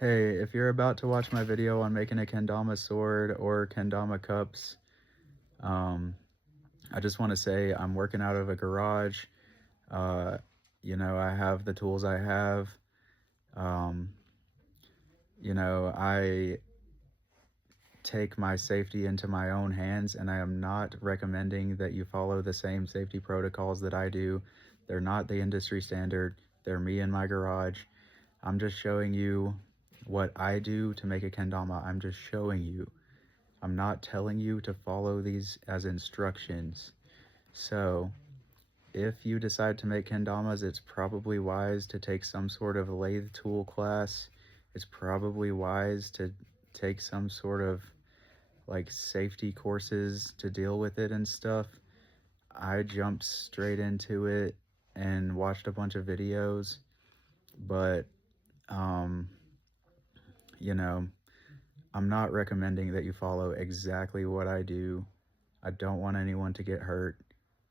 Hey, if you're about to watch my video on making a kendama sword or kendama cups, um, I just want to say I'm working out of a garage. Uh, I have the tools I have. Um, I take my safety into my own hands, and I am not recommending that you follow the same safety protocols that I do. They're not the industry standard. They're me in my garage. I'm just showing you what I do to make a kendama. I'm just showing you. I'm not telling you to follow these as instructions. So, if you decide to make kendamas, it's probably wise to take some sort of lathe tool class. It's probably wise to take some sort of like safety courses to deal with it and stuff. I jumped straight into it and watched a bunch of videos, but um, you know, I'm not recommending that you follow exactly what I do. I don't want anyone to get hurt.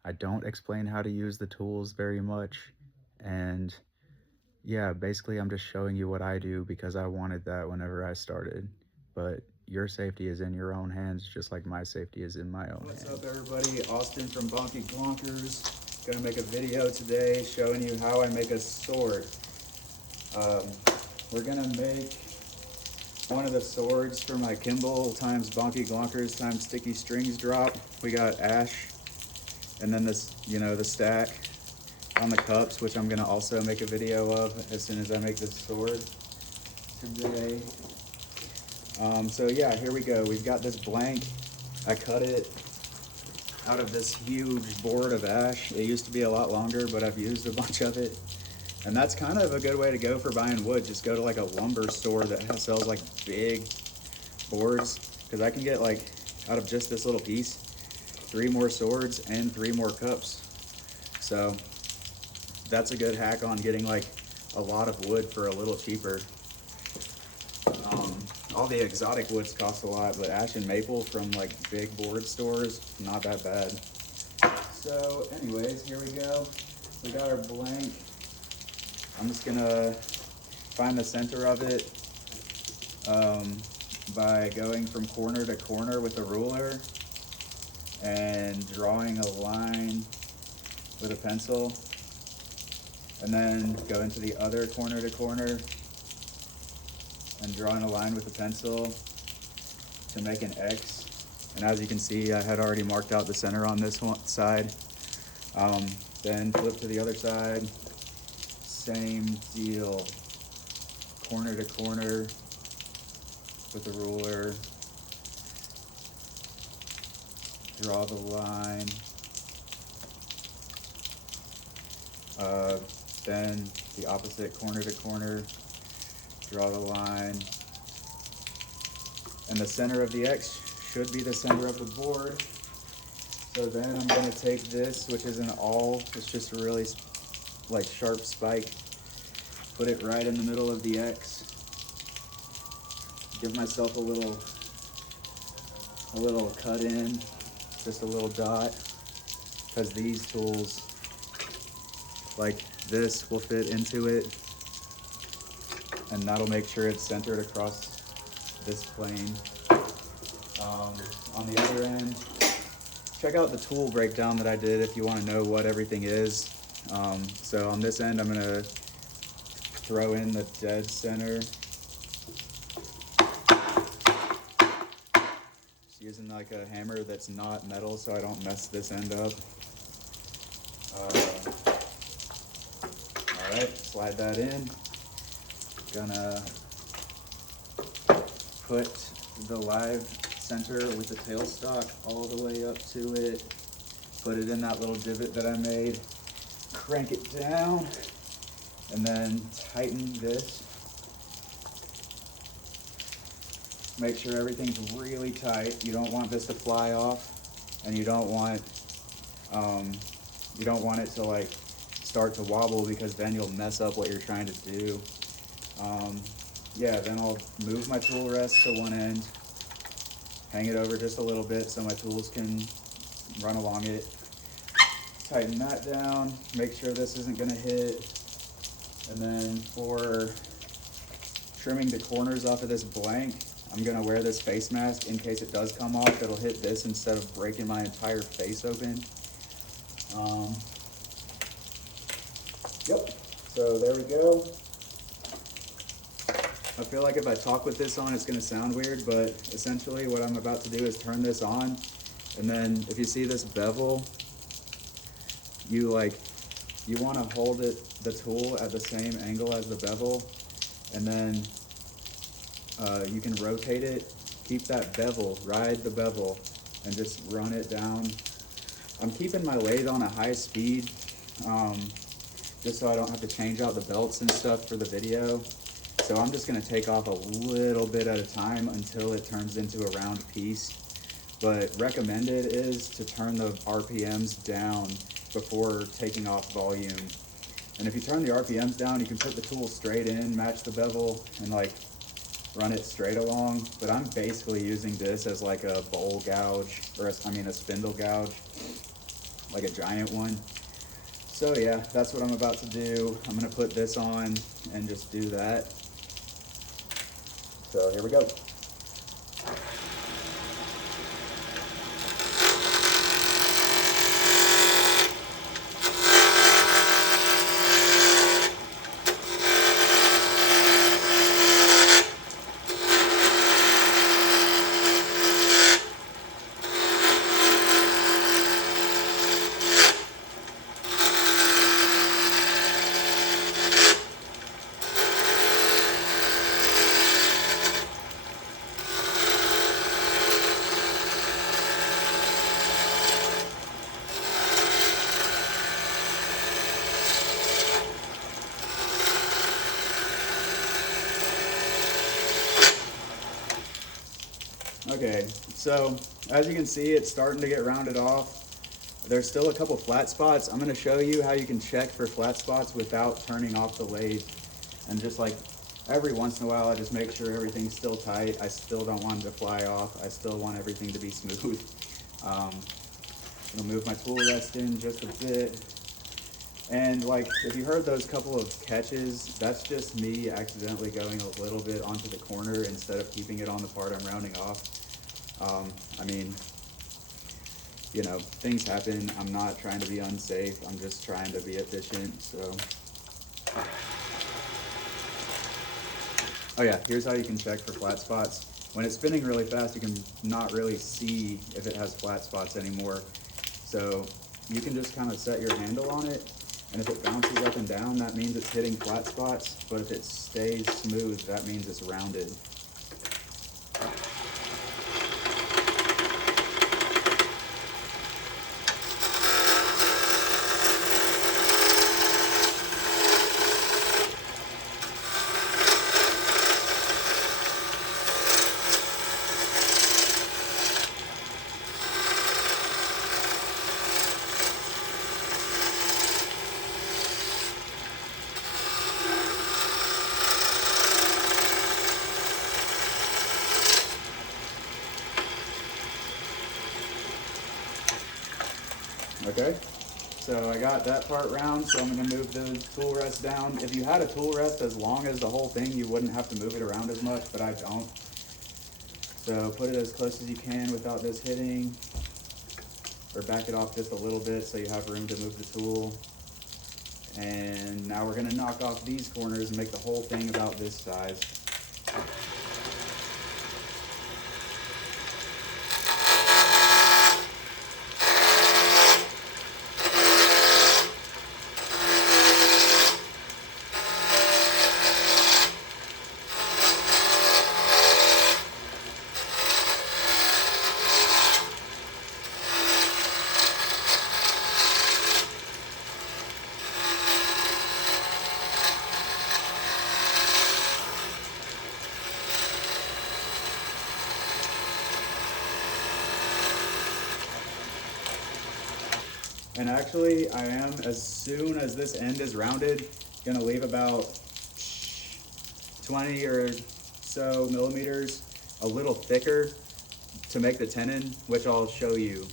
I don't explain how to use the tools very much. And yeah, basically I'm just showing you what I do because I wanted that whenever I started. But your safety is in your own hands, just like my safety is in my own hands. What's up, everybody? Austin from Bonky Glonkers. Gonna make a video today showing you how I make a sword. We're gonna make one of the swords for my Kimball times Bonky Glonkers times Sticky Strings drop. We got ash, and then this, the stack on the cups, which I'm gonna also make a video of as soon as I make this sword today. So yeah, here we go. We've got this blank. I cut it out of this huge board of ash. It used to be a lot longer, but I've used a bunch of it. And that's kind of a good way to go for buying wood. Just go to like a lumber store that sells like big boards, because I can get like out of just this little piece 3 more swords and 3 more cups. So that's a good hack on getting like a lot of wood for a little cheaper. All the exotic woods cost a lot, but ash and maple from like big board stores, not that bad. So anyways, here we go. We got our blank. I'm just gonna find the center of it by going from corner to corner with a ruler and drawing a line with a pencil, and then go into the other corner to corner and drawing a line with a pencil to make an X. And as you can see, I had already marked out the center on this one side. Then flip to the other side, same deal, corner to corner with the ruler, draw the line, then the opposite corner to corner, draw the line, and the center of the X should be the center of the board. So then I'm gonna take this, which is an awl, it's just a really like sharp spike, put it right in the middle of the X, give myself a little cut in, just a little dot, because these tools like this will fit into it, and that'll make sure it's centered across this plane. On the other end, check out the tool breakdown that I did if you want to know what everything is. So on this end, I'm going to throw in the dead center. Just using like a hammer that's not metal so I don't mess this end up. All right, slide that in. Gonna put the live center with the tailstock all the way up to it. Put it in that little divot that I made. Crank it down, and then tighten this. Make sure everything's really tight. You don't want this to fly off, and you don't want it to like start to wobble, because then you'll mess up what you're trying to do. Yeah, then I'll move my tool rest to one end, hang it over just a little bit so my tools can run along it. Tighten that down, make sure this isn't gonna hit. And then for trimming the corners off of this blank. I'm gonna wear this face mask in case it does come off. It'll hit this instead of breaking my entire face open. Yep, so there we go. I feel like if I talk with this on, it's gonna sound weird, but essentially what I'm about to do is turn this on, and then if you see this bevel, you wanna hold the tool at the same angle as the bevel, and then you can rotate it, keep that bevel, ride the bevel, and just run it down. I'm keeping my lathe on a high speed, just so I don't have to change out the belts and stuff for the video. So I'm just gonna take off a little bit at a time until it turns into a round piece. But recommended is to turn the RPMs down before taking off volume. And if you turn the RPMs down, you can put the tool straight in, match the bevel, and like run it straight along. But I'm basically using this as like a bowl gouge, or a spindle gouge, like a giant one. So yeah, that's what I'm about to do. I'm gonna put this on and just do that. So here we go. Okay, so as you can see, it's starting to get rounded off. There's still a couple flat spots. I'm gonna show you how you can check for flat spots without turning off the lathe. And just like every once in a while, I just make sure everything's still tight. I still don't want it to fly off. I still want everything to be smooth. I'll move my tool rest in just a bit. And like, if you heard those couple of catches, that's just me accidentally going a little bit onto the corner instead of keeping it on the part I'm rounding off. I mean, you know, things happen. I'm not trying to be unsafe. I'm just trying to be efficient, so. Oh yeah, here's how you can check for flat spots. When it's spinning really fast, you can not really see if it has flat spots anymore. So you can just kind of set your handle on it, and if it bounces up and down, that means it's hitting flat spots, but if it stays smooth, that means it's rounded. Okay, so I got that part round, so I'm gonna move the tool rest down. If you had a tool rest as long as the whole thing, you wouldn't have to move it around as much, but I don't. So put it as close as you can without this hitting, or back it off just a little bit so you have room to move the tool. And now we're gonna knock off these corners and make the whole thing about this size. And actually, I am, as soon as this end is rounded, gonna leave about 20 or so millimeters a little thicker to make the tenon, which I'll show you.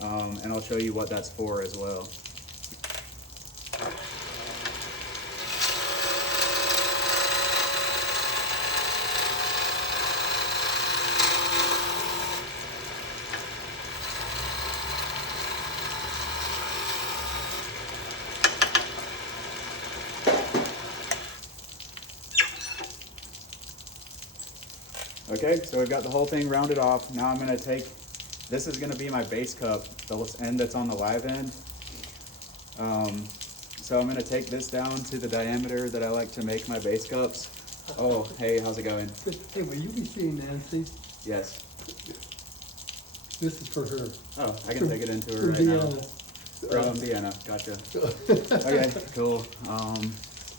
And I'll show you what that's for as well. Okay, so we've got the whole thing rounded off. Now I'm gonna take, this is gonna be my base cup, the end that's on the live end. So I'm gonna take this down to the diameter that I like to make my base cups. Oh, hey, how's it going? Hey, will you be seeing Nancy? Yes. This is for her. Oh, I can take it into her From right now. Vienna. From Vienna, gotcha. Okay, cool.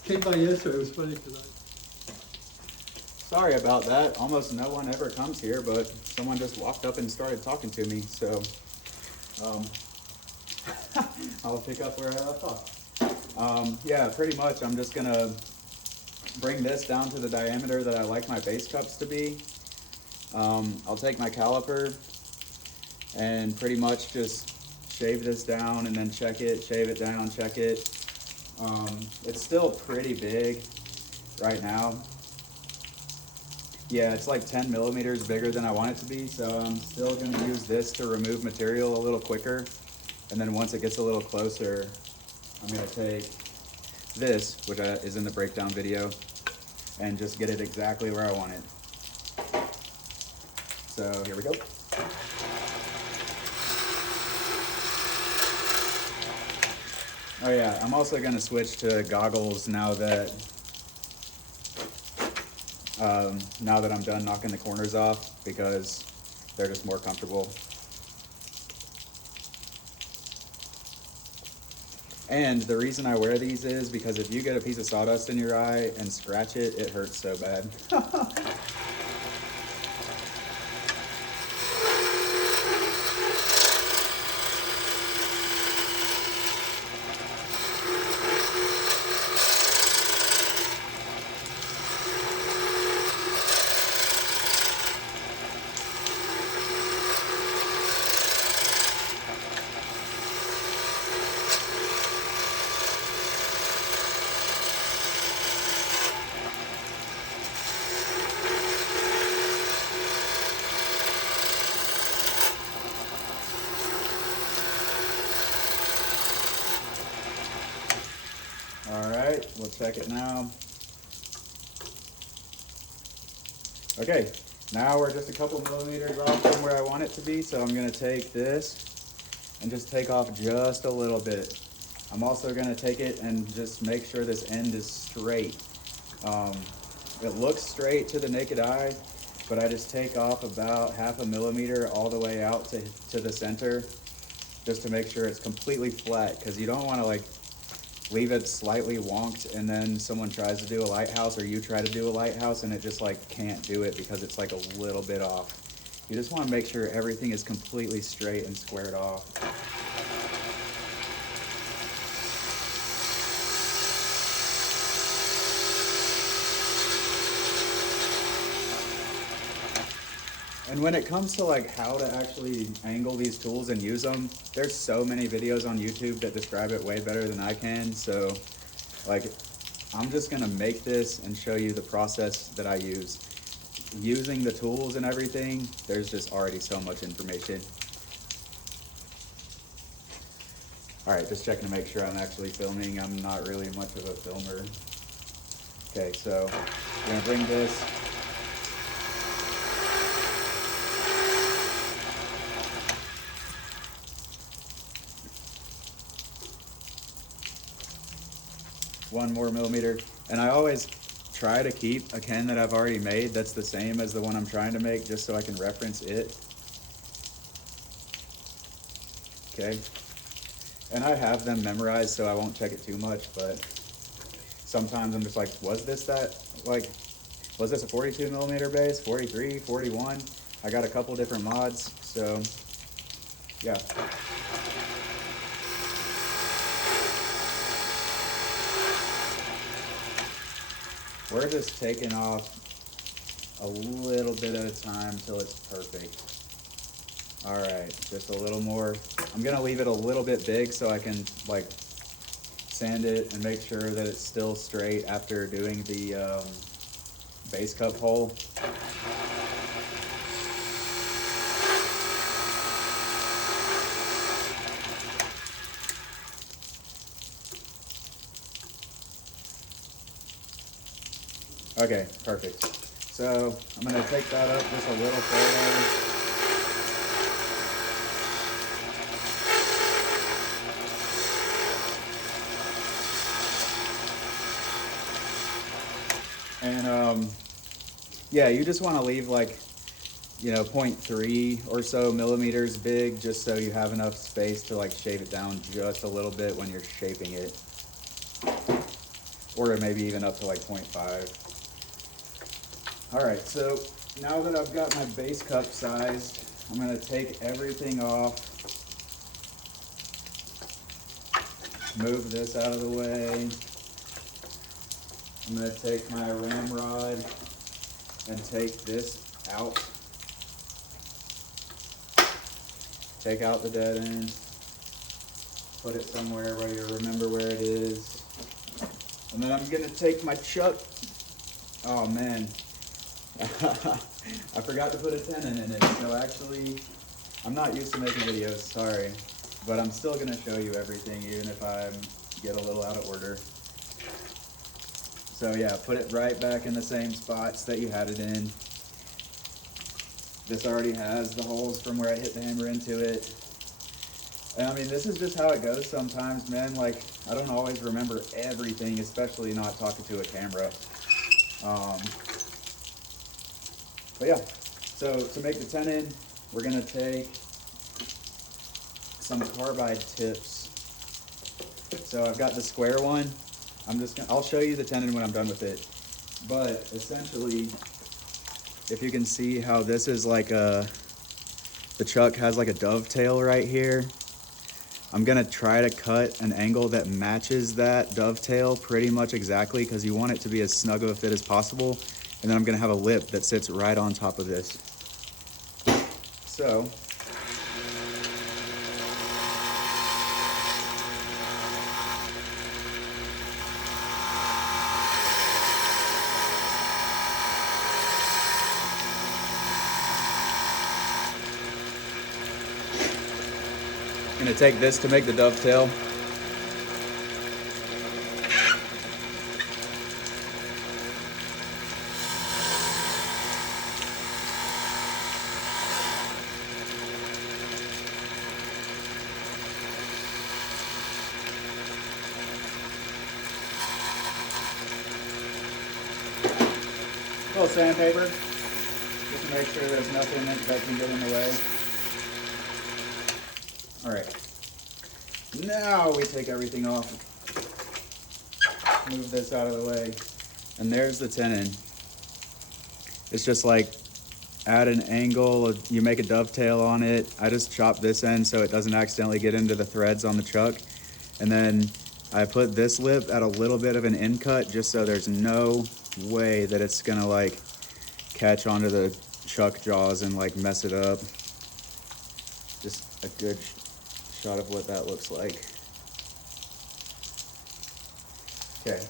Came by yesterday, it was funny because Sorry about that. Almost no one ever comes here, but someone just walked up and started talking to me, so I'll pick up where I left off. Yeah, pretty much I'm just gonna bring this down to the diameter that I like my base cups to be. I'll take my caliper and pretty much just shave this down and then check it, shave it down, check it. It's still pretty big right now. Yeah, it's like 10 millimeters bigger than I want it to be, so I'm still gonna use this to remove material a little quicker. And then once it gets a little closer, I'm gonna take this, which is in the breakdown video, and just get it exactly where I want it. So here we go. Oh yeah, I'm also gonna switch to goggles now that I'm done knocking the corners off, because they're just more comfortable. And the reason I wear these is because if you get a piece of sawdust in your eye and scratch it, it hurts so bad. All right, we'll check it now. Okay, now we're just a couple millimeters off from where I want it to be, so I'm gonna take this and just take off just a little bit. I'm also gonna take it and just make sure this end is straight. It looks straight to the naked eye, but I just take off about 1/2 millimeter all the way out to the center, just to make sure it's completely flat, because you don't wanna like leave it slightly wonked and then someone tries to do a lighthouse, or you try to do a lighthouse and it just like can't do it because it's like a little bit off. You just want to make sure everything is completely straight and squared off. And when it comes to like how to actually angle these tools and use them, there's so many videos on YouTube that describe it way better than I can. So like, I'm just gonna make this and show you the process that I use. Using the tools and everything, there's just already so much information. All right, just checking to make sure I'm actually filming. I'm not really much of a filmer. Okay, so I'm gonna bring this. One more millimeter, and I always try to keep a Ken that I've already made that's the same as the one I'm trying to make, just so I can reference it. Okay, and I have them memorized, so I won't check it too much, but sometimes I'm just like, was this a 42 millimeter base, 43, 41? I got a couple different mods, so yeah. We're just taking off a little bit at a time till it's perfect. All right, just a little more. I'm gonna leave it a little bit big so I can like sand it and make sure that it's still straight after doing the base cup hole. Okay, perfect. So I'm gonna take that up just a little further. And yeah, you just want to leave like, you know, 0.3 or so millimeters big, just so you have enough space to like shave it down just a little bit when you're shaping it. Or maybe even up to like 0.5. All right, so now that I've got my base cup sized, I'm gonna take everything off, move this out of the way. I'm gonna take my ramrod and take this out. Take out the dead end, put it somewhere where you remember where it is. And then I'm gonna take my chuck. Oh man, I forgot to put a tenon in it. So actually, I'm not used to making videos, sorry. But I'm still gonna show you everything, even if I get a little out of order. So yeah, put it right back in the same spots that you had it in. This already has the holes from where I hit the hammer into it. And I mean, this is just how it goes sometimes, man. Like, I don't always remember everything, especially not talking to a camera. But yeah, so to make the tenon, we're gonna take some carbide tips. So I've got the square one. I'll show you the tenon when I'm done with it. But essentially, if you can see how this is like the chuck has like a dovetail right here. I'm gonna try to cut an angle that matches that dovetail pretty much exactly, because you want it to be as snug of a fit as possible. And then I'm gonna have a lip that sits right on top of this. So, I'm gonna take this to make the dovetail. A little sandpaper, just to make sure there's nothing that can get in the way. All right, now we take everything off, move this out of the way, and there's the tenon. It's just like, add an angle, you make a dovetail on it. I just chop this end so it doesn't accidentally get into the threads on the chuck. And then I put this lip at a little bit of an end cut, just so there's no way that it's gonna like catch onto the chuck jaws and like mess it up. Just a good shot of what that looks like. Okay,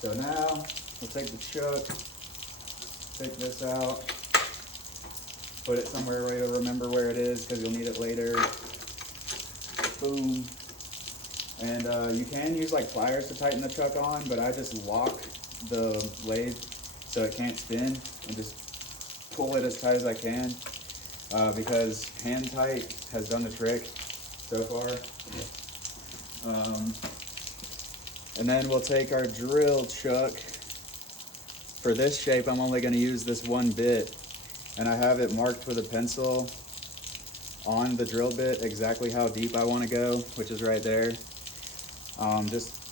so now we'll take the chuck, take this out, put it somewhere where you'll remember where it is, because you'll need it later. Boom. And you can use like pliers to tighten the chuck on, but I just lock the lathe so it can't spin and just pull it as tight as I can, because hand tight has done the trick so far. And then we'll take our drill chuck. For this shape, I'm only going to use this one bit, and I have it marked with a pencil on the drill bit exactly how deep I want to go, which is right there.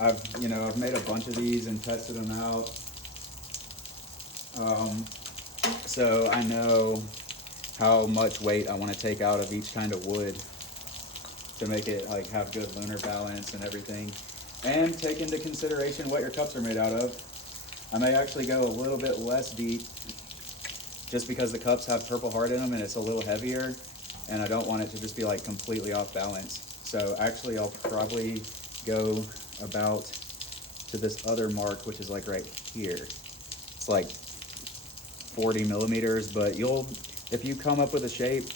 I've made a bunch of these and tested them out, so I know how much weight I want to take out of each kind of wood to make it like have good lunar balance and everything, and take into consideration what your cups are made out of. I may actually go a little bit less deep, just because the cups have Purple Heart in them and it's a little heavier, and I don't want it to just be like completely off balance. So actually I'll probably go about to this other mark, which is like right here. It's like 40 millimeters, but if you come up with a shape,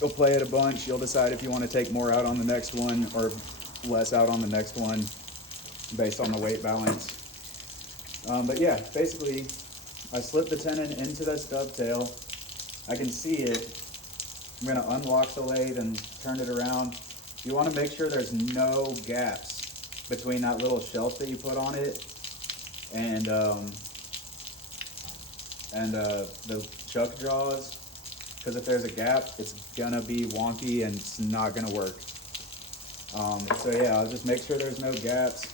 you'll play it a bunch, you'll decide if you want to take more out on the next one or less out on the next one based on the weight balance. But yeah, basically I slip the tenon into this dovetail. I can see it. I'm gonna unlock the lathe and turn it around. You wanna make sure there's no gaps between that little shelf that you put on it and the chuck jaws, because if there's a gap, it's gonna be wonky and it's not gonna work. So yeah, I'll just make sure there's no gaps,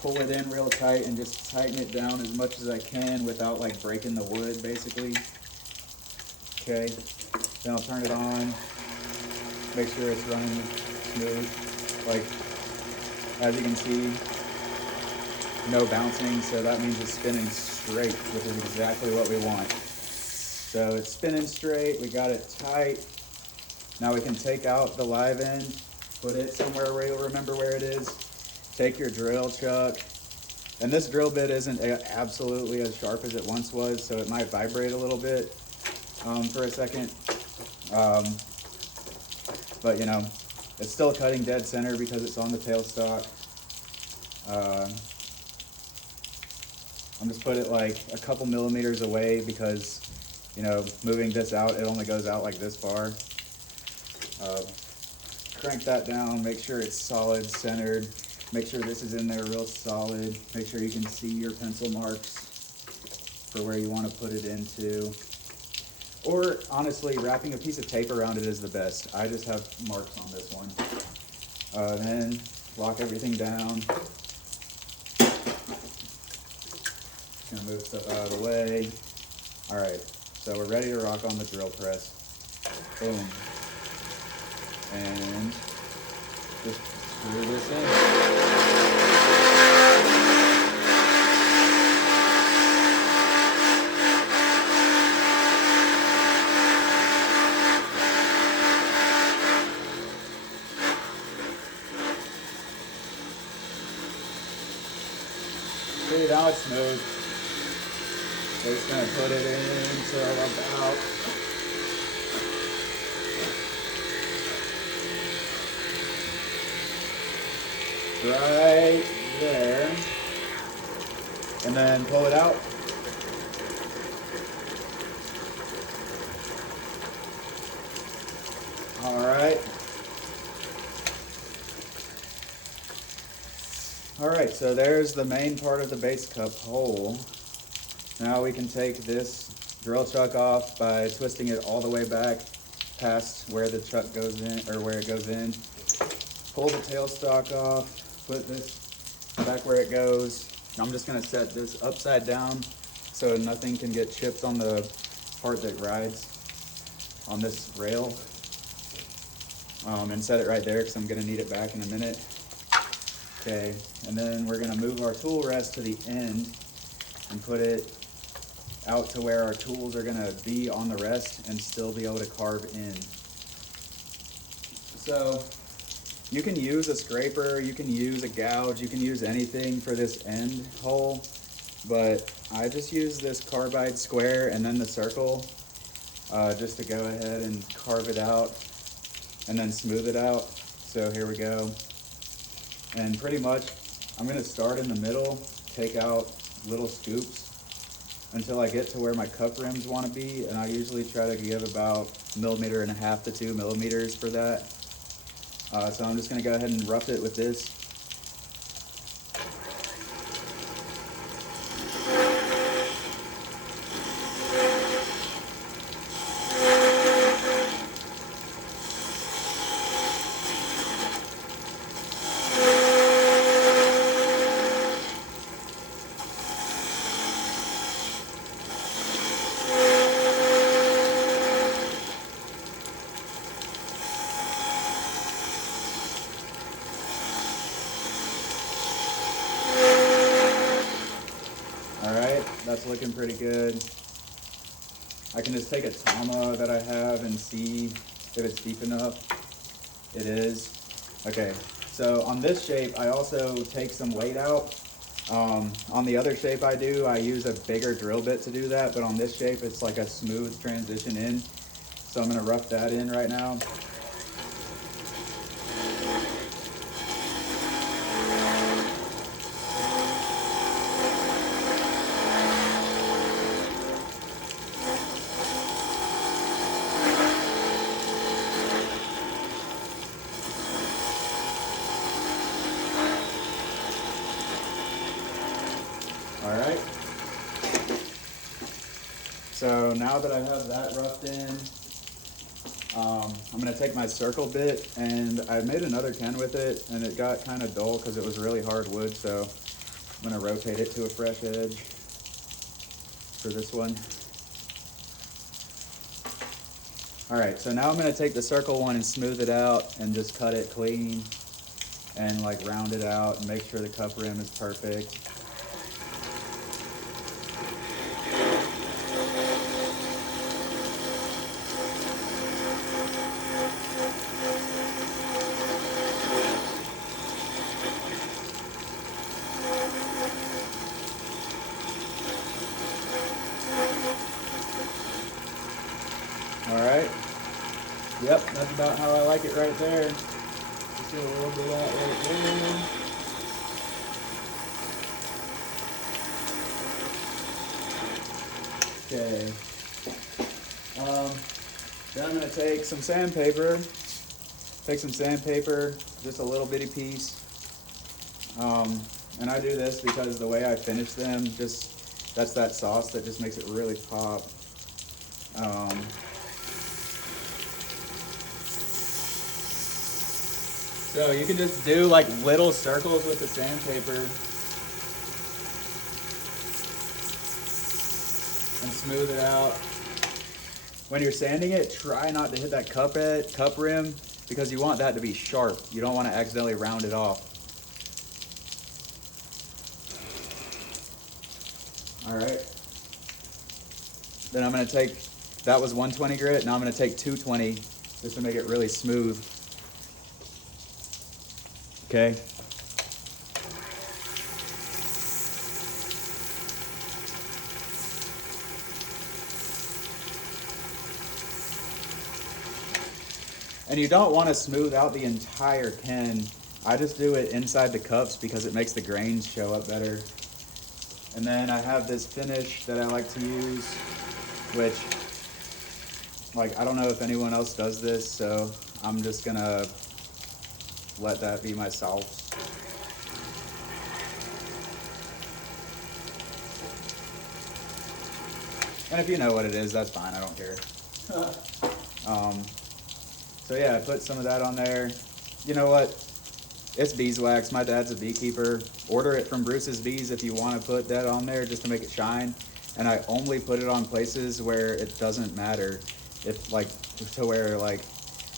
pull it in real tight and just tighten it down as much as I can without like breaking the wood basically. Okay, then I'll turn it on, make sure it's running smooth. Like, as you can see, no bouncing, so that means it's spinning straight, which is exactly what we want. So it's spinning straight, we got it tight. Now we can take out the live end, put it somewhere where you'll remember where it is. Take your drill chuck, and this drill bit isn't absolutely as sharp as it once was, so it might vibrate a little bit for a second. But you know, it's still cutting dead center because it's on the tailstock. I'm just put it like a couple millimeters away because, you know, moving this out, it only goes out like this far. Crank that down, make sure it's solid centered. Make sure this is in there real solid. Make sure you can see your pencil marks for where you want to put it into. Or honestly, wrapping a piece of tape around it is the best. I just have marks on this one. Then lock everything down. Gonna move stuff out of the way. All right, so we're ready to rock on the drill press. Boom. And just screw this in. See, now it's smooth. So it's gonna put it in till about right there, and then pull it out. All right. All right, so there's the main part of the base cup hole. Now we can take this drill chuck off by twisting it all the way back past where the chuck goes in, or where it goes in. Pull the tailstock off, put this back where it goes. I'm just gonna set this upside down so nothing can get chipped on the part that rides on this rail. And set it right there because I'm gonna need it back in a minute. Okay, and then we're gonna move our tool rest to the end and put it out to where our tools are gonna be on the rest and still be able to carve in. So you can use a scraper, you can use a gouge, you can use anything for this end hole, but I just use this carbide square and then the circle just to go ahead and carve it out and then smooth it out. So here we go. And pretty much I'm gonna start in the middle, take out little scoops until I get to where my cup rims wanna be, and I usually try to give about 1.5 to 2 millimeters for that. So I'm just gonna go ahead and rough it with this. That's looking pretty good. I can just take a Tama that I have and see if it's deep enough. It is. Okay, so on this shape, I also take some weight out. On the other shape I use a bigger drill bit to do that, but on this shape, it's like a smooth transition in. So I'm gonna rough that in right now. So now that I have that roughed in, I'm gonna take my circle bit, and I made another Ken with it, and it got kind of dull because it was really hard wood, so I'm gonna rotate it to a fresh edge for this one. All right, so now I'm gonna take the circle one and smooth it out and just cut it clean and like round it out and make sure the cup rim is perfect. All right. Yep, that's about how I like it right there. Just do a little bit of that right there. Okay. Then I'm gonna take some sandpaper. Just a little bitty piece. And I do this because the way I finish them, that's that sauce that just makes it really pop. So you can just do like little circles with the sandpaper and smooth it out. When you're sanding it, try not to hit that cup rim because you want that to be sharp. You don't want to accidentally round it off. All right. Then I'm gonna take, that was 120 grit, now I'm gonna take 220 just to make it really smooth. Okay. And you don't want to smooth out the entire Ken. I just do it inside the cups because it makes the grains show up better. And then I have this finish that I like to use, which, like, I don't know if anyone else does this, so I'm just gonna let that be my sauce. And if you know what it is, that's fine, I don't care. So yeah, I put some of that on there. You know what? It's beeswax. My dad's a beekeeper. Order it from Bruce's Bees if you want to put that on there just to make it shine. And I only put it on places where it doesn't matter, if like to where like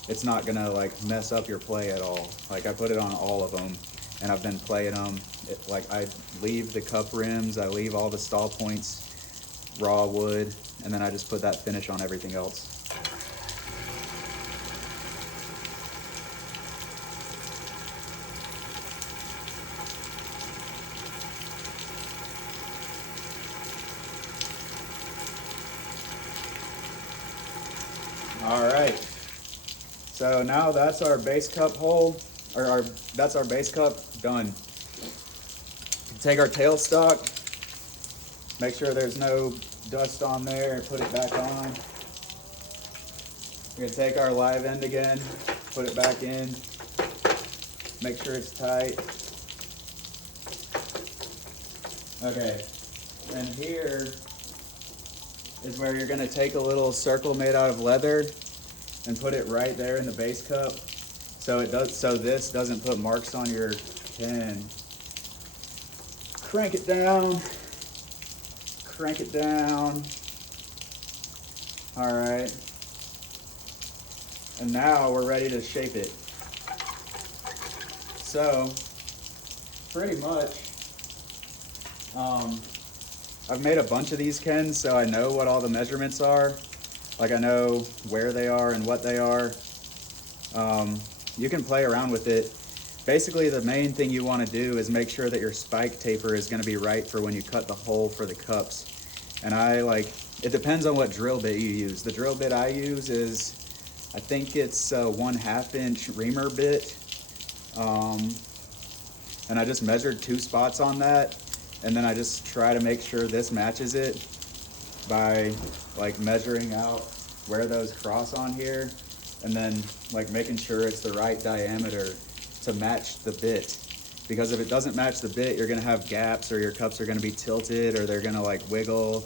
it's not gonna like mess up your play at all. Like I put it on all of them, and I've been playing them. Like I leave the cup rims, I leave all the stall points raw wood, and then I just put that finish on everything else. All right, so now that's our base cup hole, or that's our base cup done. Take our tailstock, make sure there's no dust on there, put it back on. We're gonna take our live end again, put it back in, make sure it's tight. Okay, and here is where you're gonna take a little circle made out of leather and put it right there in the base cup, so this doesn't put marks on your pen. Crank it down. Crank it down. All right. And now we're ready to shape it. So, pretty much, I've made a bunch of these Kens, so I know what all the measurements are. Like I know where they are and what they are. You can play around with it. Basically, the main thing you want to do is make sure that your spike taper is going to be right for when you cut the hole for the cups. And it depends on what drill bit you use. The drill bit I use is, I think it's a 1/2 inch reamer bit. And I just measured 2 spots on that. And then I just try to make sure this matches it by like measuring out where those cross on here. And then like making sure it's the right diameter to match the bit, because if it doesn't match the bit, you're gonna have gaps, or your cups are gonna be tilted, or they're gonna like wiggle.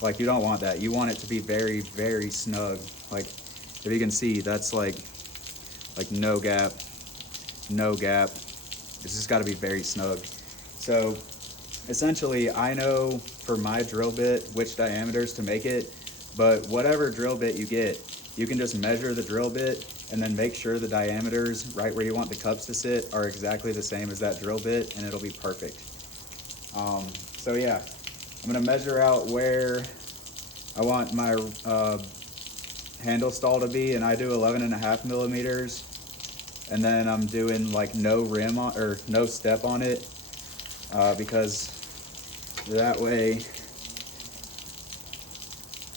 Like, you don't want that. You want it to be very, very snug. Like, if you can see, that's like no gap, no gap. It's just got to be very snug. So essentially, I know for my drill bit which diameters to make it, but whatever drill bit you get, you can just measure the drill bit and then make sure the diameters right where you want the cups to sit are exactly the same as that drill bit, and it'll be perfect. So yeah, I'm gonna measure out where I want my handle stall to be, and I do 11.5 millimeters, and then I'm doing like no rim on, or no step on it, because that way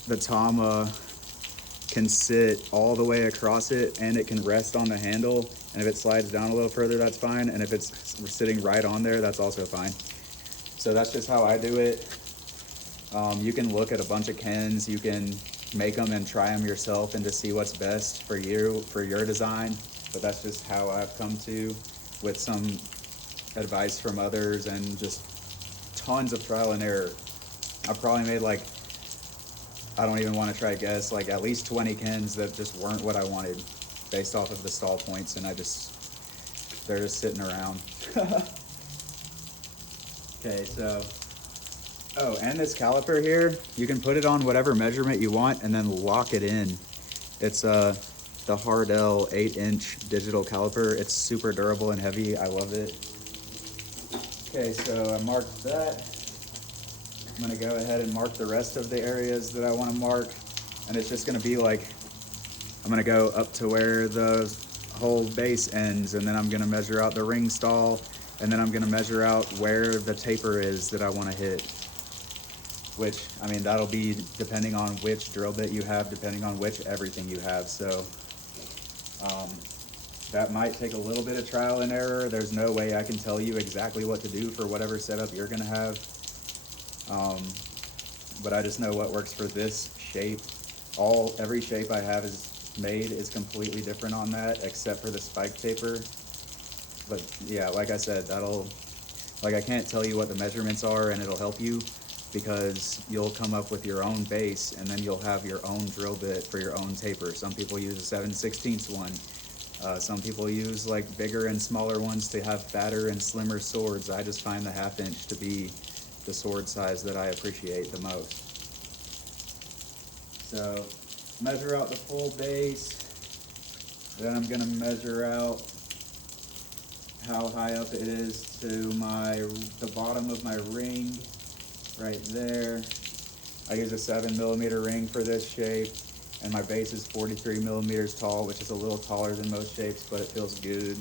the Tama can sit all the way across it, and it can rest on the handle, and if it slides down a little further, that's fine, and if it's sitting right on there, that's also fine. So that's just how I do it. You can look at a bunch of Kens, you can make them and try them yourself and just see what's best for you, for your design, but that's just how I've come to, with some advice from others and just tons of trial and error. I've probably made like, I don't even want to try to guess, like at least 20 Kens that just weren't what I wanted based off of the stall points, and they're just sitting around. Okay, so, oh, and this caliper here, you can put it on whatever measurement you want and then lock it in. It's the Hardell 8-inch digital caliper. It's super durable and heavy. I love it. Okay, so I marked that. I'm gonna go ahead and mark the rest of the areas that I wanna mark. And it's just gonna be like, I'm gonna go up to where the whole base ends, and then I'm gonna measure out the ring stall, and then I'm gonna measure out where the taper is that I wanna hit. Which, I mean, that'll be depending on which drill bit you have, depending on which everything you have. So that might take a little bit of trial and error. There's no way I can tell you exactly what to do for whatever setup you're gonna have. But I just know what works for this shape. Every shape I have made is completely different on that, except for the spike taper. But yeah, like I said, I can't tell you what the measurements are, and it'll help you, because you'll come up with your own base, and then you'll have your own drill bit for your own taper. Some people use a 7/16 one. Some people use like bigger and smaller ones to have fatter and slimmer swords. I just find the 1/2 inch to be the sword size that I appreciate the most. So measure out the full base. Then I'm gonna measure out how high up it is to the bottom of my ring, right there. I use a 7 millimeter ring for this shape, and my base is 43 millimeters tall, which is a little taller than most shapes, but it feels good.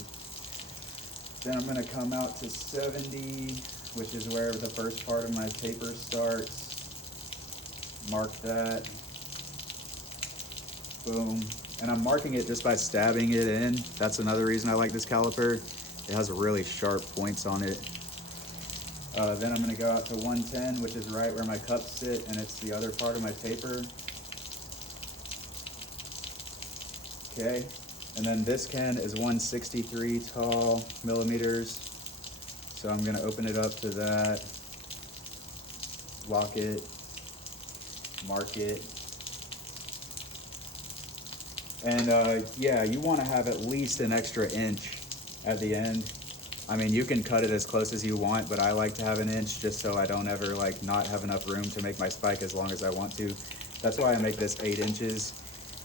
Then I'm gonna come out to 70, which is where the first part of my taper starts. Mark that. Boom. And I'm marking it just by stabbing it in. That's another reason I like this caliper. It has really sharp points on it. Then I'm gonna go out to 110, which is right where my cups sit, and it's the other part of my taper. Okay, and then this Ken is 163 tall millimeters. So I'm gonna open it up to that, lock it, mark it. And yeah, you wanna have at least an extra inch at the end. I mean, you can cut it as close as you want, but I like to have an inch just so I don't ever like not have enough room to make my spike as long as I want to. That's why I make this 8 inches,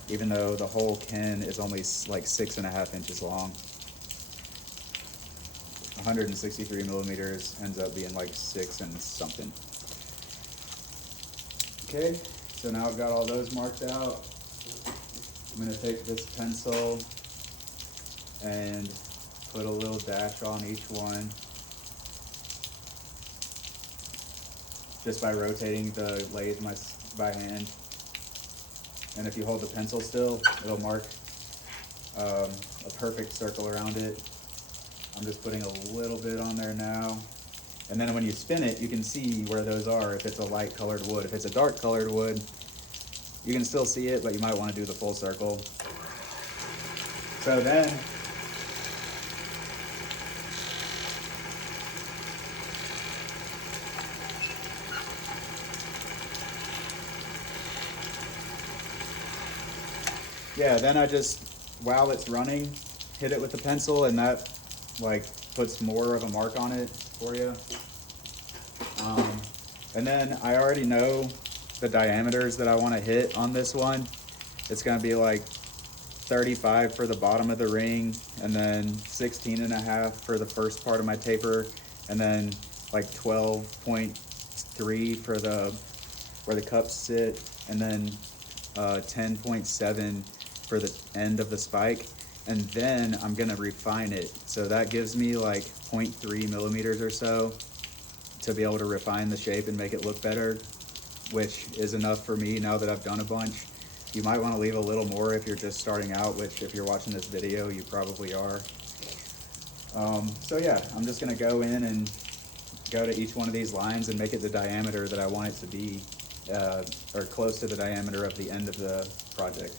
even though the whole Ken is only like 6.5 inches long. 163 millimeters ends up being like 6 and something. Okay, so now I've got all those marked out. I'm gonna take this pencil and put a little dash on each one, just by rotating the lathe by hand. And if you hold the pencil still, it'll mark a perfect circle around it. I'm just putting a little bit on there now. And then when you spin it, you can see where those are if it's a light colored wood. If it's a dark colored wood, you can still see it, but you might want to do the full circle. So then, yeah, then I just, while it's running, hit it with the pencil, and that like puts more of a mark on it for you. And then I already know the diameters that I want to hit on this one. It's going to be like 35 for the bottom of the ring, and then 16.5 for the first part of my taper, and then like 12.3 for the where the cups sit, and then 10.7 for the end of the spike. And then I'm gonna refine it. So that gives me like 0.3 millimeters or so to be able to refine the shape and make it look better, which is enough for me now that I've done a bunch. You might want to leave a little more if you're just starting out, which if you're watching this video, you probably are. So yeah, I'm just gonna go in and go to each one of these lines and make it the diameter that I want it to be, or close to the diameter of the end of the project.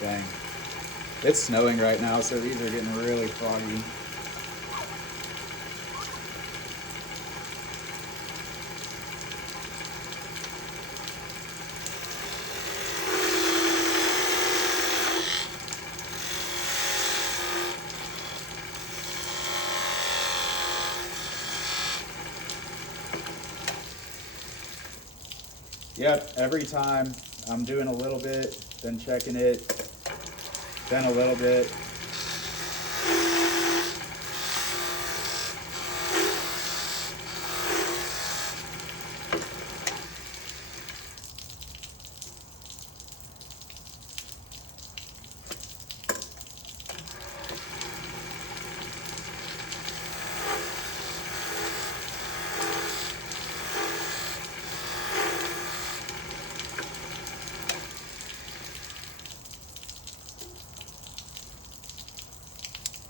Dang. It's snowing right now, so these are getting really foggy. Yep, every time I'm doing a little bit, then checking it, then a little bit.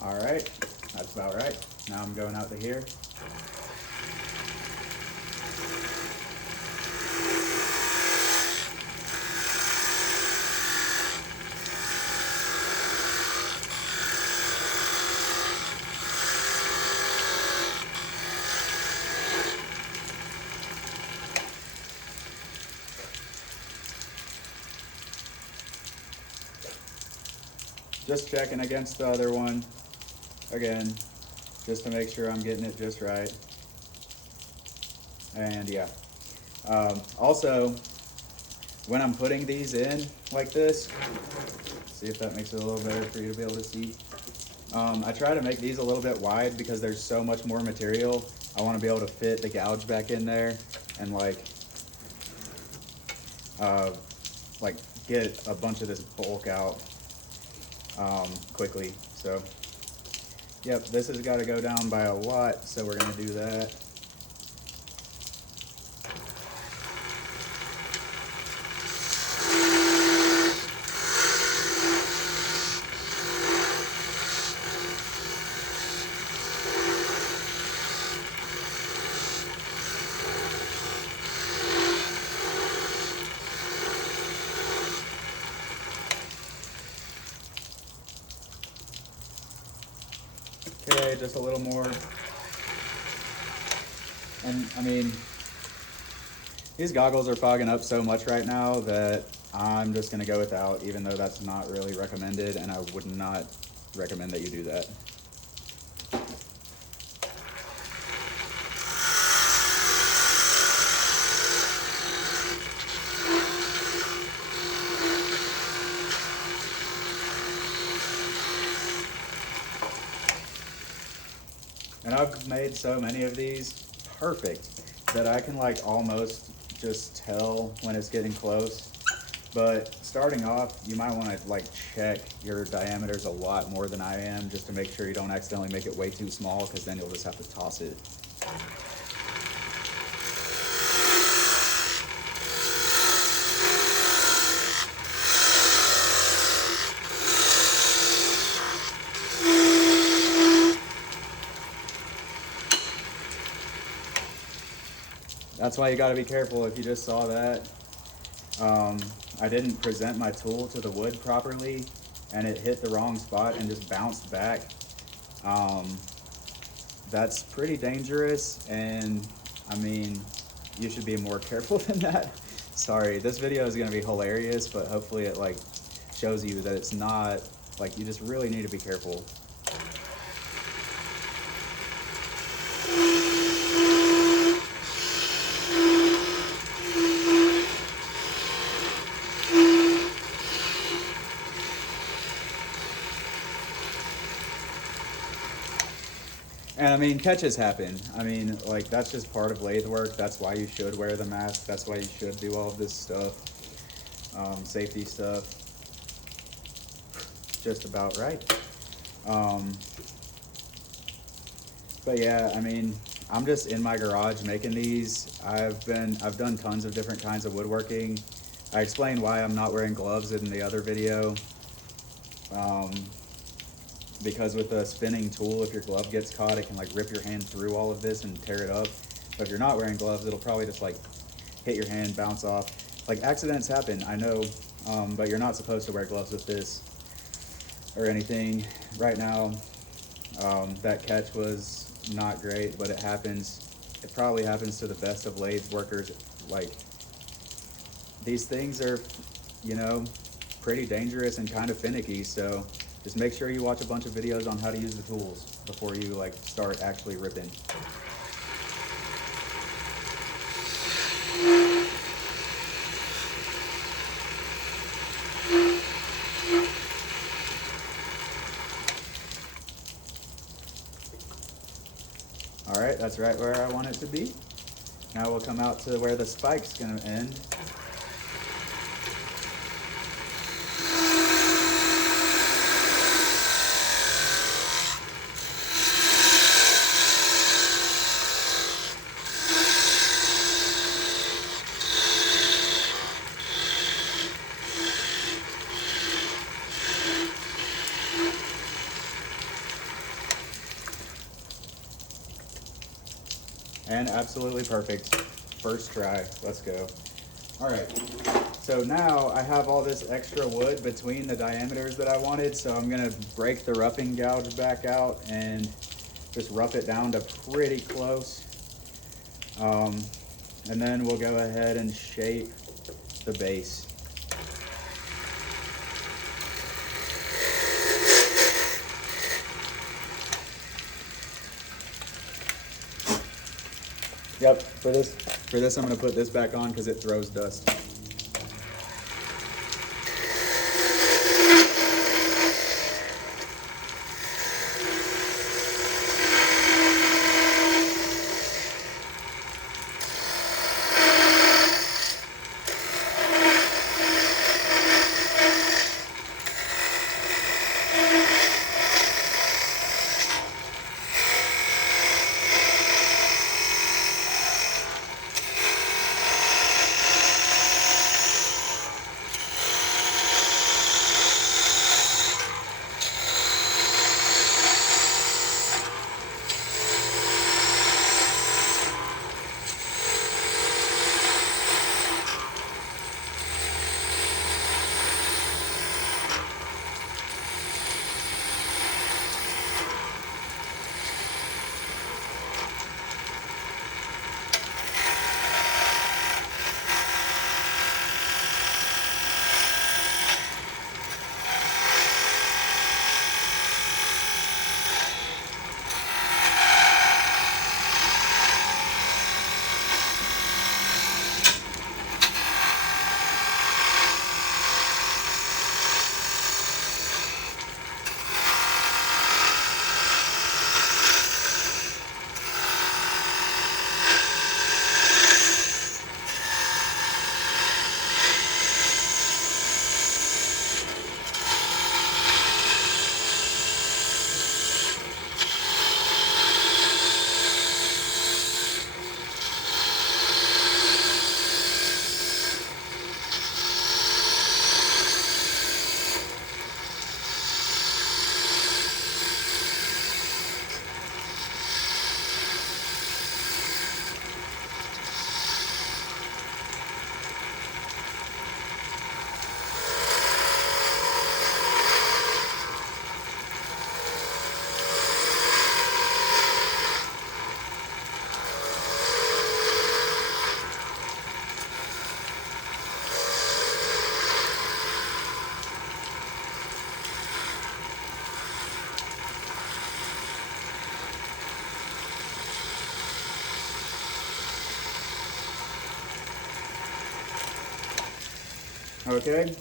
All right, that's about right. Now I'm going out to here. Just checking against the other one again, just to make sure I'm getting it just right. And yeah, also when I'm putting these in like this, see if that makes it a little better for you to be able to see. I try to make these a little bit wide because there's so much more material. I want to be able to fit the gouge back in there and like get a bunch of this bulk out quickly. So yep, this has got to go down by a lot, so we're going to do that. Okay, just a little more. And I mean, these goggles are fogging up so much right now that I'm just gonna go without, even though that's not really recommended, and I would not recommend that you do that. And I've made so many of these perfect that I can like almost just tell when it's getting close. But starting off, you might want to like check your diameters a lot more than I am, just to make sure you don't accidentally make it way too small, because then you'll just have to toss it. That's why you got to be careful. If you just saw that, I didn't present my tool to the wood properly, and it hit the wrong spot and just bounced back. That's pretty dangerous, and I mean, you should be more careful than that. Sorry, this video is gonna be hilarious, but hopefully it like shows you that it's not, like, you just really need to be careful. And I mean, catches happen. I mean, like, that's just part of lathe work. That's why you should wear the mask. That's why you should do all of this stuff, safety stuff. Just about right. But yeah, I mean, I'm just in my garage making these. I've done tons of different kinds of woodworking. I explained why I'm not wearing gloves in the other video. Because with a spinning tool, if your glove gets caught, it can like rip your hand through all of this and tear it up. But if you're not wearing gloves, it'll probably just like hit your hand, bounce off. Like, accidents happen, I know, but you're not supposed to wear gloves with this or anything. Right now, that catch was not great, but it happens. It probably happens to the best of lathe workers. Like, these things are, you know, pretty dangerous and kind of finicky, so just make sure you watch a bunch of videos on how to use the tools before you like start actually ripping. All right, that's right where I want it to be. Now we'll come out to where the spike's gonna end. And absolutely perfect. First try, let's go. All right, so now I have all this extra wood between the diameters that I wanted, so I'm gonna break the roughing gouge back out and just rough it down to pretty close. And then we'll go ahead and shape the base. Yep, for this I'm gonna put this back on because it throws dust. Okay,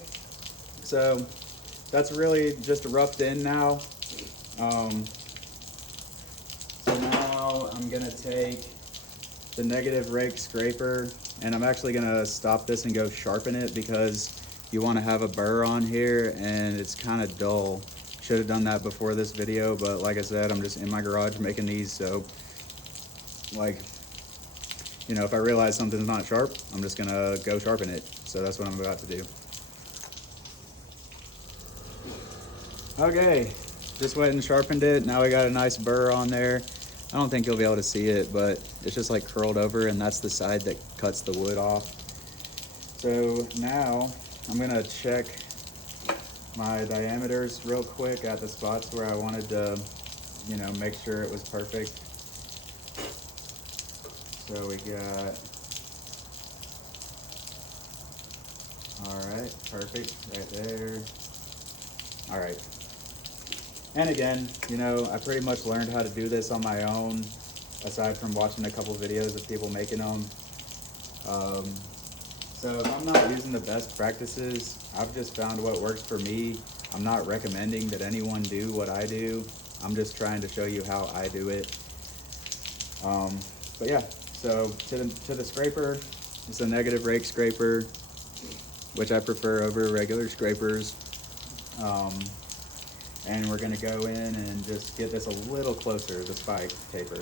so that's really just roughed in now. So now I'm gonna take the negative rake scraper, and I'm actually gonna stop this and go sharpen it because you wanna have a burr on here and it's kinda dull. Should have done that before this video, but like I said, I'm just in my garage making these, so like, you know, if I realize something's not sharp, I'm just gonna go sharpen it. So that's what I'm about to do. Okay, just went and sharpened it. Now we got a nice burr on there. I don't think you'll be able to see it, but it's just like curled over, and that's the side that cuts the wood off. So now I'm gonna check my diameters real quick at the spots where I wanted to, you know, make sure it was perfect. So we got, all right, perfect right there. All right. And again, you know, I pretty much learned how to do this on my own, aside from watching a couple videos of people making them. So if I'm not using the best practices, I've just found what works for me. I'm not recommending that anyone do what I do. I'm just trying to show you how I do it. But yeah, so to the scraper, it's a negative rake scraper, which I prefer over regular scrapers. And we're gonna go in and just get this a little closer, the spike taper.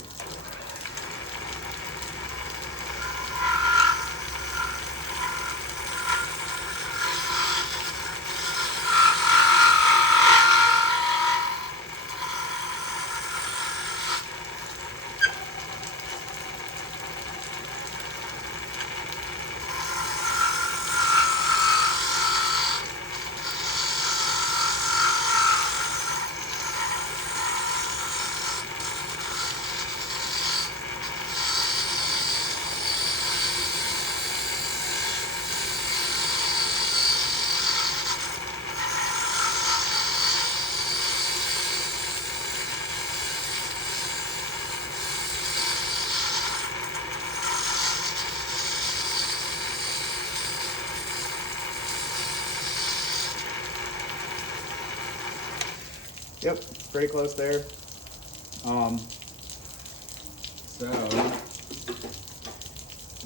Yep, pretty close there. So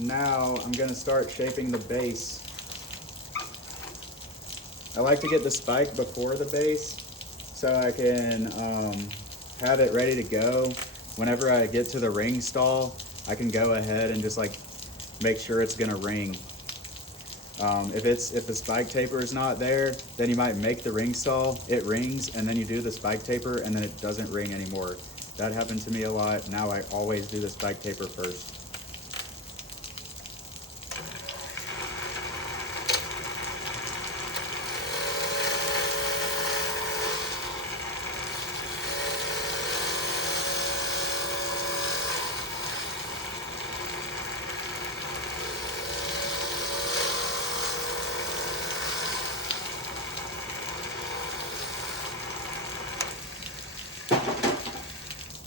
now I'm gonna start shaping the base. I like to get the spike before the base so I can have it ready to go. Whenever I get to the ring stall, I can go ahead and just like make sure it's gonna ring. If the spike taper is not there, then you might make the ring stall, it rings, and then you do the spike taper and then it doesn't ring anymore. That happened to me a lot. Now I always do the spike taper first.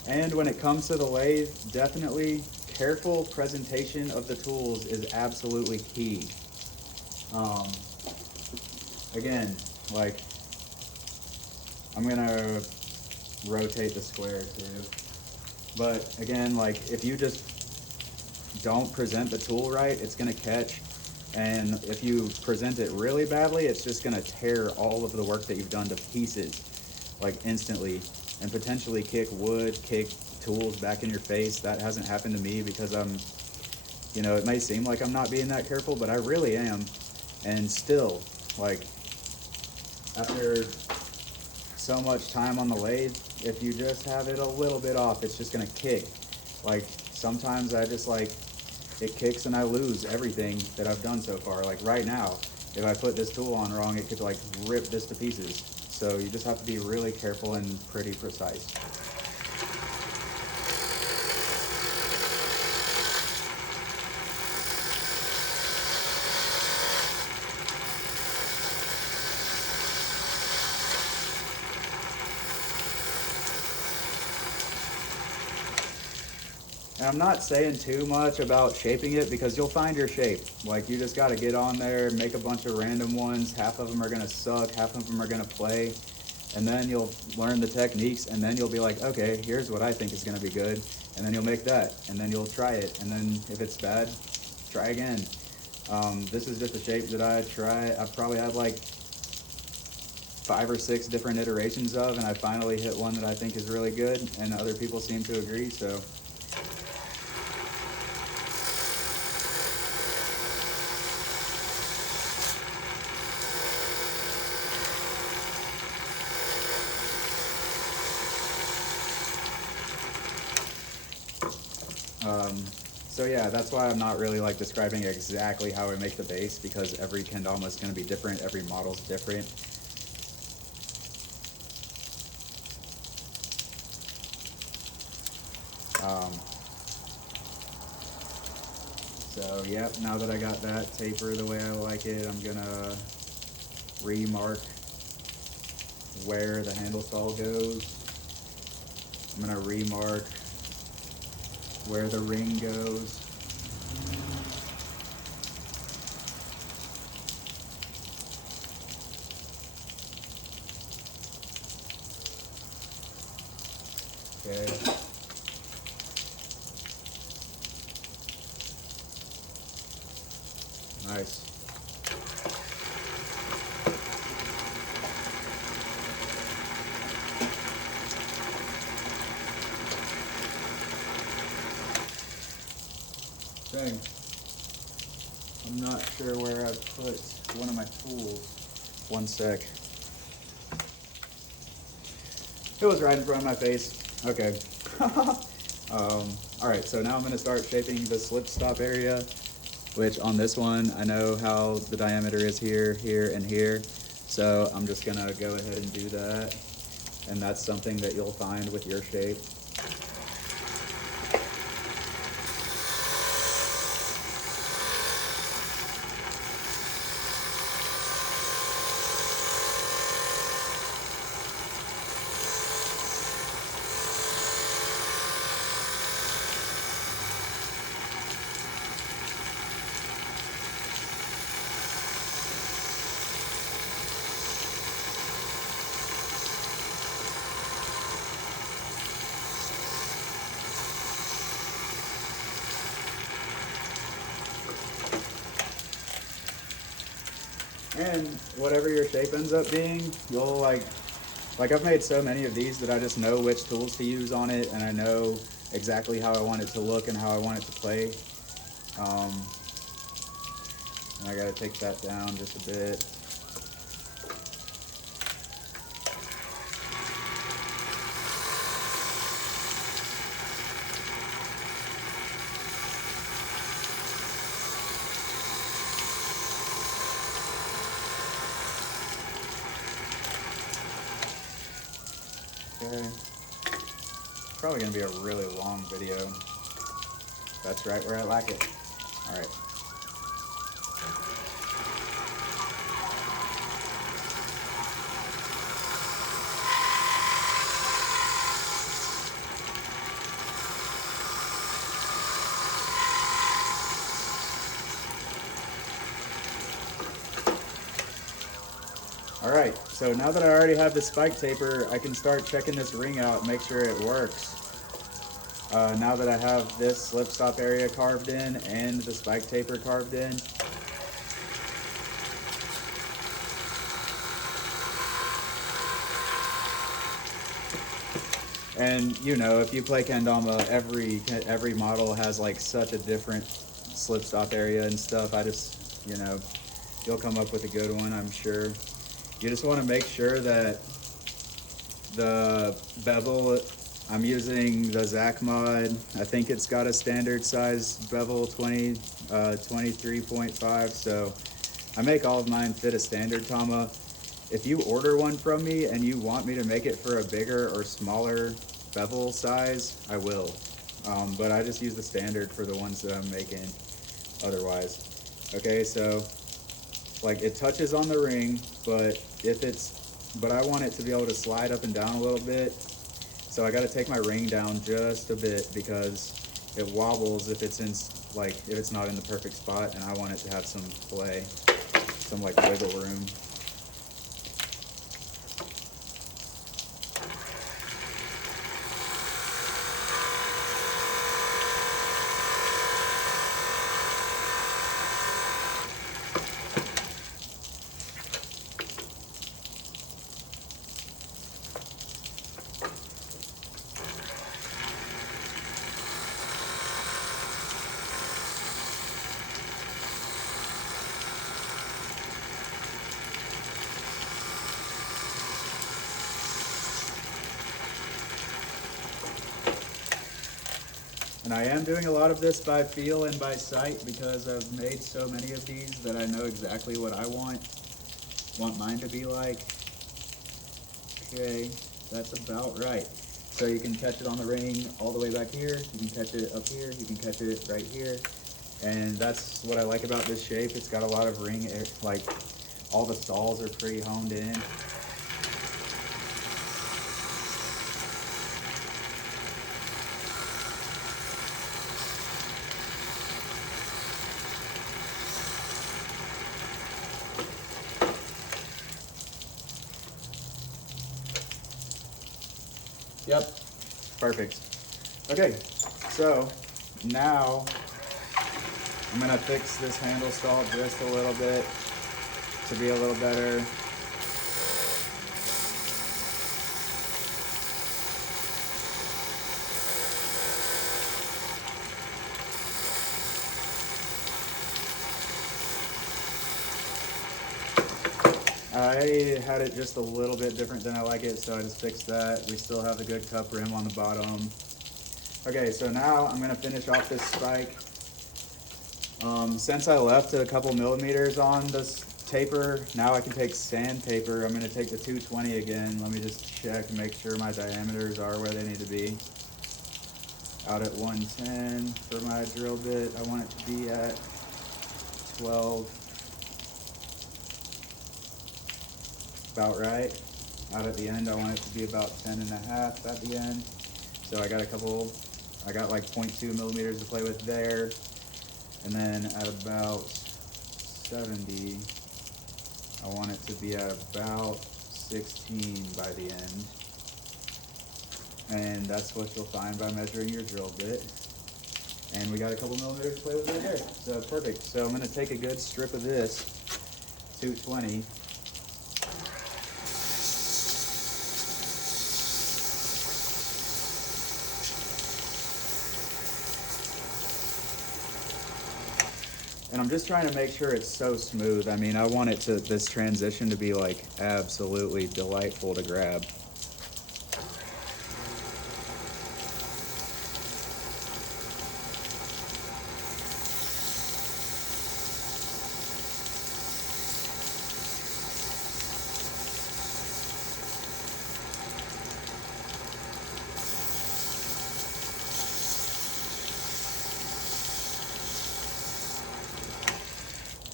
And when it comes to the lathe, definitely careful presentation of the tools is absolutely key. Again, like, I'm gonna rotate the square too. But again, like, if you just don't present the tool right, it's gonna catch. And if you present it really badly, it's just gonna tear all of the work that you've done to pieces, like instantly, and potentially kick wood, kick tools back in your face. That hasn't happened to me because you know, it may seem like I'm not being that careful, but I really am. And still, like, after so much time on the lathe, if you just have it a little bit off, it's just gonna kick. Like, sometimes I just like, it kicks and I lose everything that I've done so far. Like right now, if I put this tool on wrong, it could like rip this to pieces. So you just have to be really careful and pretty precise. And I'm not saying too much about shaping it because you'll find your shape. Like, you just got to get on there, make a bunch of random ones. Half of them are going to suck, half of them are going to play. And then you'll learn the techniques, and then you'll be like, okay, here's what I think is going to be good. And then you'll make that, and then you'll try it. And then if it's bad, try again. This is just a shape that I've probably had like 5 or 6 different iterations of, and I finally hit one that I think is really good, and other people seem to agree, so. So yeah, that's why I'm not really like describing exactly how I make the base, because every kendama is going to be different, every model's different. So yep, now that I got that taper the way I like it, I'm gonna remark where the handle stall goes. I'm gonna remark where the ring goes. Okay. Nice. Dang. I'm not sure where I put one of my tools. One sec. It was right in front of my face. Okay. All right, so now I'm gonna start shaping the slip stop area, which on this one, I know how the diameter is here, here, and here. So I'm just gonna go ahead and do that. And that's something that you'll find with your shape. And whatever your shape ends up being, you'll like I've made so many of these that I just know which tools to use on it, and I know exactly how I want it to look and how I want it to play. And I gotta take that down just a bit. Okay. Probably gonna be a really long video. That's right where I like it. All right. All right, so now that I already have the spike taper, I can start checking this ring out, make sure it works. Now that I have this slip stop area carved in and the spike taper carved in, and you know, if you play kendama, every model has like such a different slip stop area and stuff. I just, you know, you'll come up with a good one, I'm sure. You just want to make sure that the bevel, I'm using the Zach mod. I think it's got a standard size bevel 23.5. So I make all of mine fit a standard tama. If you order one from me and you want me to make it for a bigger or smaller bevel size, I will. But I just use the standard for the ones that I'm making otherwise. Okay, so like it touches on the ring, but I want it to be able to slide up and down a little bit. So I got to take my ring down just a bit because it wobbles if it's in, like, if it's not in the perfect spot, and I want it to have some play, some like wiggle room. And I am doing a lot of this by feel and by sight because I've made so many of these that I know exactly what I want mine to be like. Okay, that's about right. So you can catch it on the ring all the way back here, you can catch it up here, you can catch it right here. And that's what I like about this shape. It's got a lot of ring air, like all the stalls are pretty honed in. Yep, perfect. Okay, so now I'm gonna fix this handle stall just a little bit to be a little better. I had it just a little bit different than I like it, so I just fixed that. We still have the good cup rim on the bottom. Okay, so now I'm gonna finish off this spike. Since I left a couple millimeters on this taper, now I can take sandpaper. I'm gonna take the 220 again. Let me just check and make sure my diameters are where they need to be. Out at 110 for my drill bit. I want it to be at 12. About right. Out at the end, I want it to be about 10.5 at the end. So I got like 0.2 millimeters to play with there. And then at about 70, I want it to be at about 16 by the end. And that's what you'll find by measuring your drill bit. And we got a couple millimeters to play with right there. So perfect. So I'm gonna take a good strip of this 220. And I'm just trying to make sure it's so smooth. I mean, I want this transition to be like absolutely delightful to grab.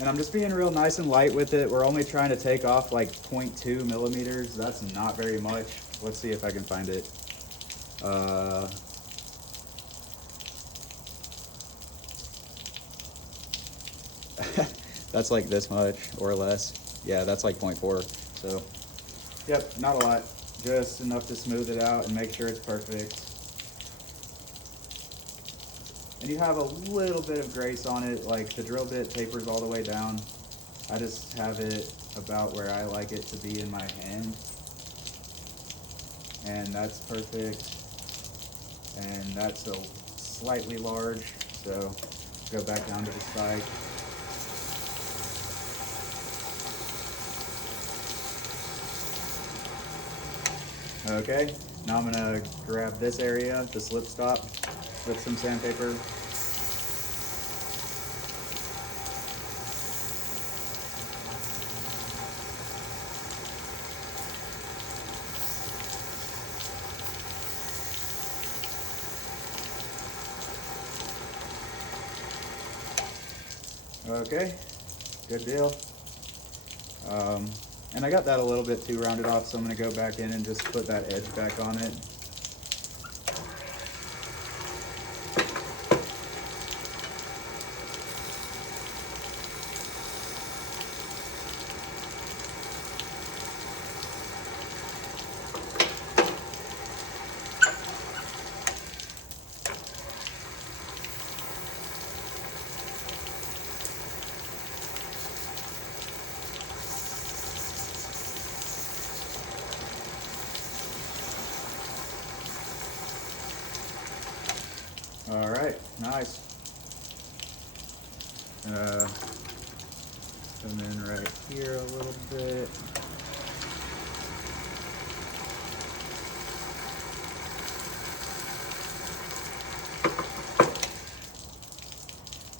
And I'm just being real nice and light with it. We're only trying to take off like 0.2 millimeters. That's not very much. Let's see if I can find it. That's like this much or less. Yeah, that's like 0.4. So, yep, not a lot. Just enough to smooth it out and make sure it's perfect. And you have a little bit of grace on it, like the drill bit tapers all the way down. I just have it about where I like it to be in my hand. And that's perfect. And that's a slightly large, so go back down to the spike. Okay, now I'm gonna grab this area, the slip stop, with some sandpaper. Okay, good deal. And I got that a little bit too rounded off, so I'm gonna go back in and just put that edge back on it. nice. Come in right here a little bit.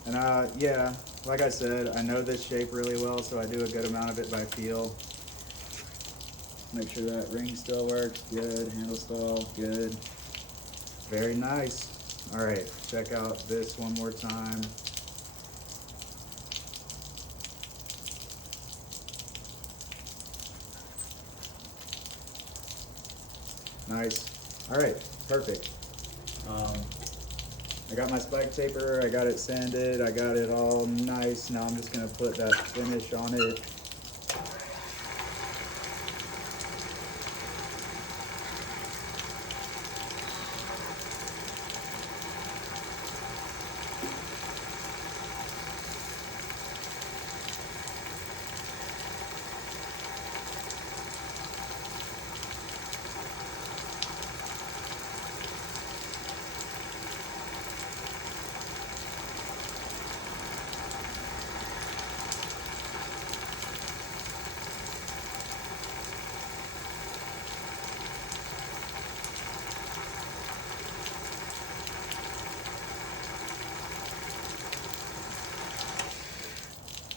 And yeah, like I said, I know this shape really well, so I do a good amount of it by feel. Make sure that ring still works, good, handle stall, good. Very nice. All right, check out this one more time. Nice. All right, perfect. I got my spike taper, I got it sanded, I got it all nice. Now I'm just gonna put that finish on it.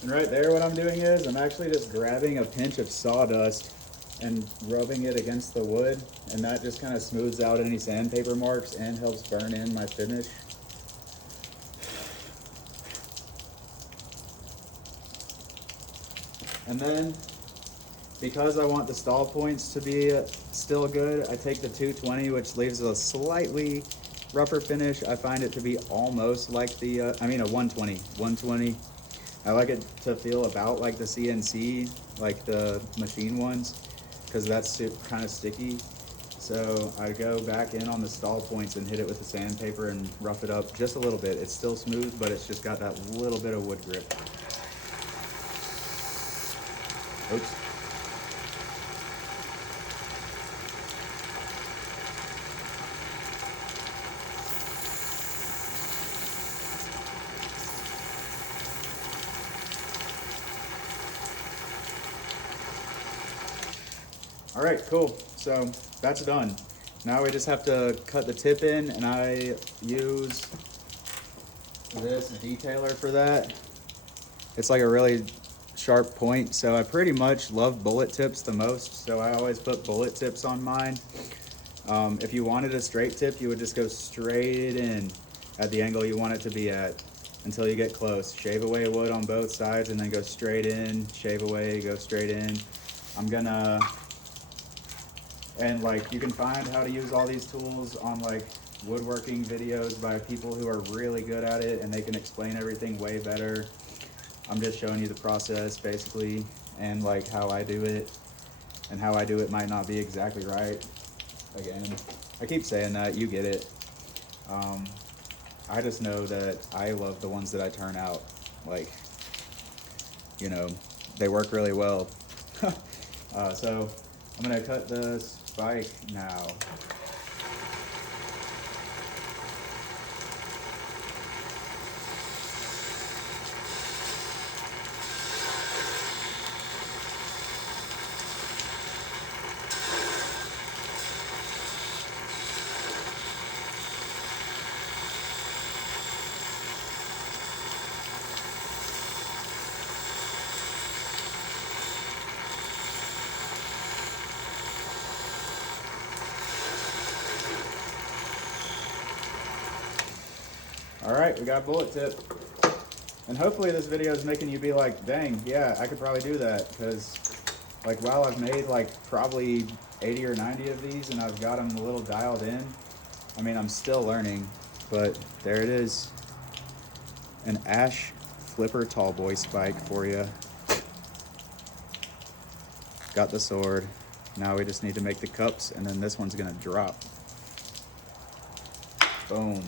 And right there, what I'm doing is I'm actually just grabbing a pinch of sawdust and rubbing it against the wood, and that just kind of smooths out any sandpaper marks and helps burn in my finish. And then, because I want the stall points to be still good, I take the 220, which leaves a slightly rougher finish. I find it to be almost like the, a 120. I like it to feel about like the CNC, like the machine ones, because that's kind of sticky. So I go back in on the stall points and hit it with the sandpaper and rough it up just a little bit. It's still smooth, but it's just got that little bit of wood grip. Oops. All right, cool. So that's done. Now we just have to cut the tip in, and I use this detailer for that. It's like a really sharp point, so I pretty much love bullet tips the most, so I always put bullet tips on mine. If you wanted a straight tip, you would just go straight in at the angle you want it to be at until you get close. Shave away wood on both sides and then go straight in, shave away, go straight in. And like, you can find how to use all these tools on like woodworking videos by people who are really good at it, and they can explain everything way better. I'm just showing you the process basically, and like how I do it, and how I do it might not be exactly right. Again, I keep saying that, you get it. I just know that I love the ones that I turn out. Like, you know, they work really well. So I'm gonna cut the spike now. All right, we got bullet tip. And hopefully this video is making you be like, dang, yeah, I could probably do that. Because like, while I've made like probably 80 or 90 of these and I've got them a little dialed in, I mean, I'm still learning, but there it is. An ash flipper tall boy spike for you. Got the sword. Now we just need to make the cups, and then this one's gonna drop. Boom.